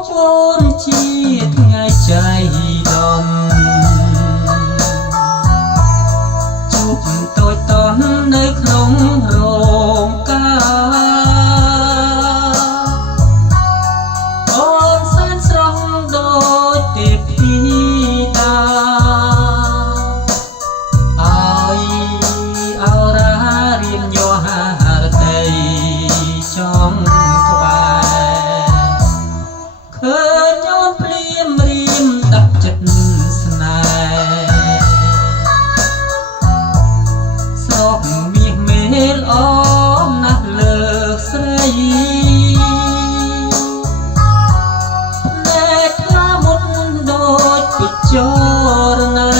បអូនជាថ្ងៃใจដំជួបតូចតន់នៅក្នុងរោងការអូនសែនស្រស់ដូចទេពធីតាឲ្យអរារៀមយោហារតីចំក្បែរឃើញអូនភ្លាមរៀមដាក់ចិត្តស្នេហ៍ស្រស់មាសមេលអមណាស់លើស្រីណែថ្លាមុនដូចពិចរណៃ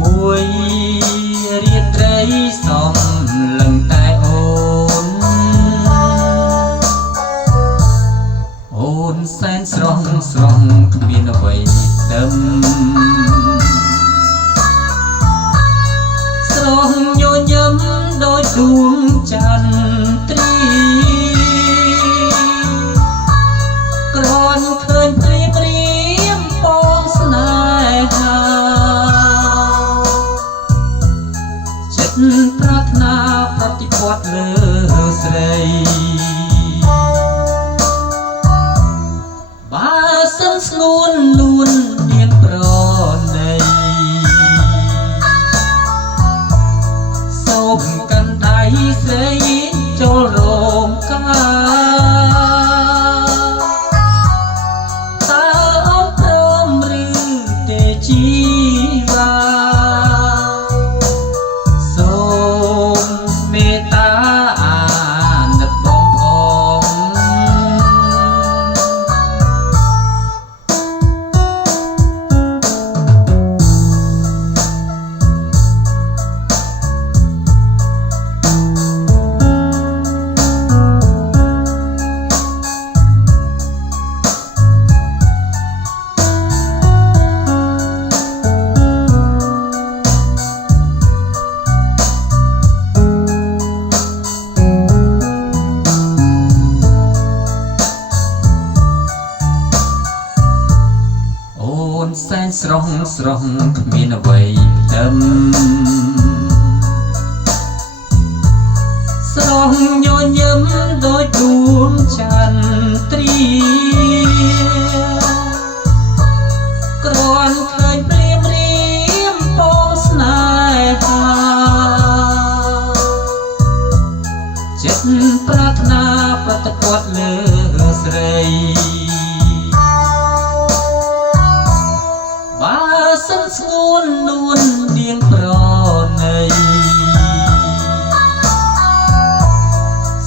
មួយរាត្រីសំលឹងតែអូនសែនស្រស់ស្រស់គ្មានអ្វីទឹមស្រស់ញញឹមដូចដួងចន្ទ្រីក្រនឃើញព្រៀបរៀមពងស្នេហាចិត្តប្រាថ្នាប្រតិបត្តិលើស្រីបើសិនស្ងួននួននាងប្រណីសូមកាន់ដៃស្រីចូលរោងការតើអូនព្រមឬទេជីវ៉ាសូមមេត្តាអាណិតបងផងសែនស្រស់ស្រស់គ្មានអ្វីទឹមស្រស់ញញឹមដូចដួងចន្ទ្រីក្រនឃើញព្រាមរៀមពងស្នេហាចិត្តប្រាថ្នាប្រតិបត្តិលើស្រីបើសិនស្ងួននួននាងប្រណី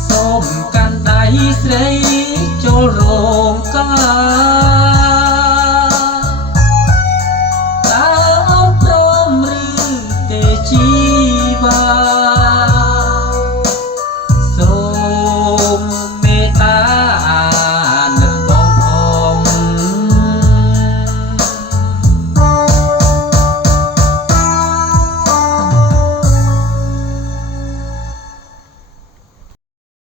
សូមកាន់ដៃស្រី